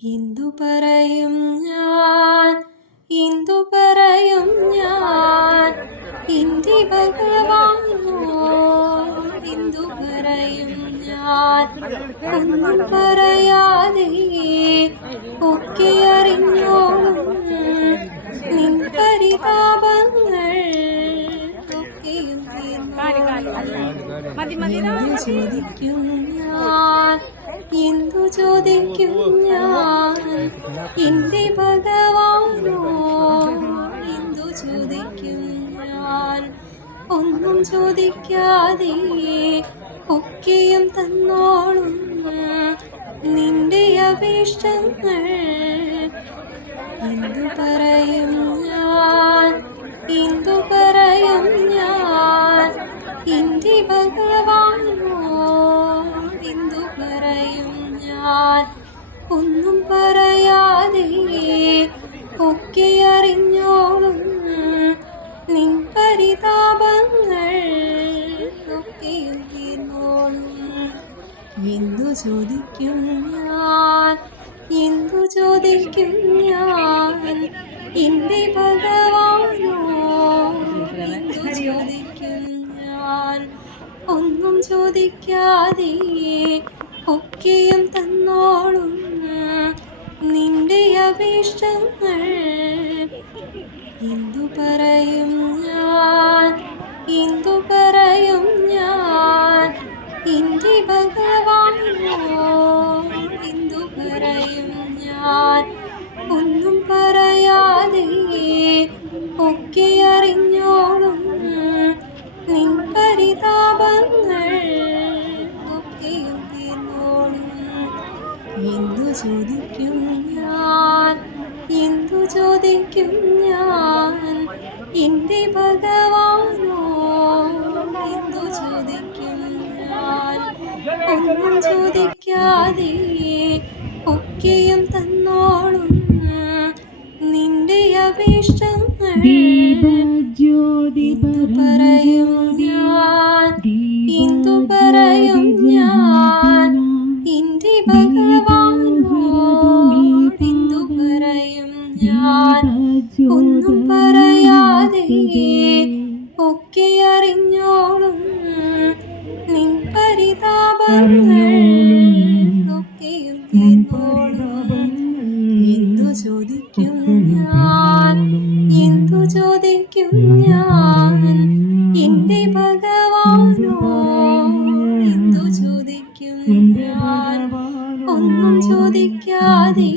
എന്തു പറയും ഞാൻ എന്തു പറയും ഞാൻ. എന്റെ ഭഗവാനോ എന്തു പറയും ഞാൻ. ഒന്നും പറയാതെ ഒക്കെ അറിഞ്ഞോളും നിൻ പരിതാപങ്ങൾ ഒക്കെയും ചോദിക്കും ഞാൻ. എന്തു ചോദിക്കും ഞാൻ. എന്റെ ഭഗവാനോ എന്തു ചോദിക്കും ഞാൻ. ഒന്നും ചോദിക്കാതെ ഒക്കെയും തന്നോളും. നിന്റെ അപേക്ഷങ്ങൾ എന്തു പറയും ഞാൻ. എന്തു ഒക്കെ അറിഞ്ഞോളും നിൻ പരിതാപങ്ങൾ. ഒക്കെയും തീർന്നോളും എന്തു ചോദിക്കും ഞാൻ? എന്തു ചോദിക്കും ഞാൻ? എന്റെ ഭഗവാനോ എന്തു ചോദിക്കും ഞാൻ? ഒന്നും ചോദിക്കാതെ ഒക്കെയും തന്നോളും. നിന്റെ അഭീഷ്ടങ്ങൾ എന്തു പറയും ഞാൻ ഇന്ദു പറയും ഞാൻ. ഇന്ദി ഭഗവാനോ ഇന്ദു പറയും ഞാൻ. ഒന്നും പറയാതെ ഒക്കെ അറിഞ്ഞോളും നിൻ പരിതാപങ്ങൾ. ഒക്കെയും തീർന്നോളും. ഇന്ദു ചോദിക്കും ഞാൻ. എന്തു ചോദിക്കും ഞാൻ എന്റെ ഭഗവാനോ? എന്തു ചോദിക്കും ഞാൻ ഒന്നും ചോദിക്കാതെ ഒക്കെയും തന്നോളും. നിന്റെ അപേക്ഷ പറയും. പറയാതെ ഒക്കെ അറിഞ്ഞോളും നിൻ പരിതാപങ്ങൾ ഒക്കെയും തീർന്നോളും എന്തു ചോദിക്കും ഞാൻ? എന്തു ചോദിക്കും ഞാൻ? എന്റെ ഭഗവാനോ എന്തു ചോദിക്കും ഞാൻ? ഒന്നും ചോദിക്കാതെ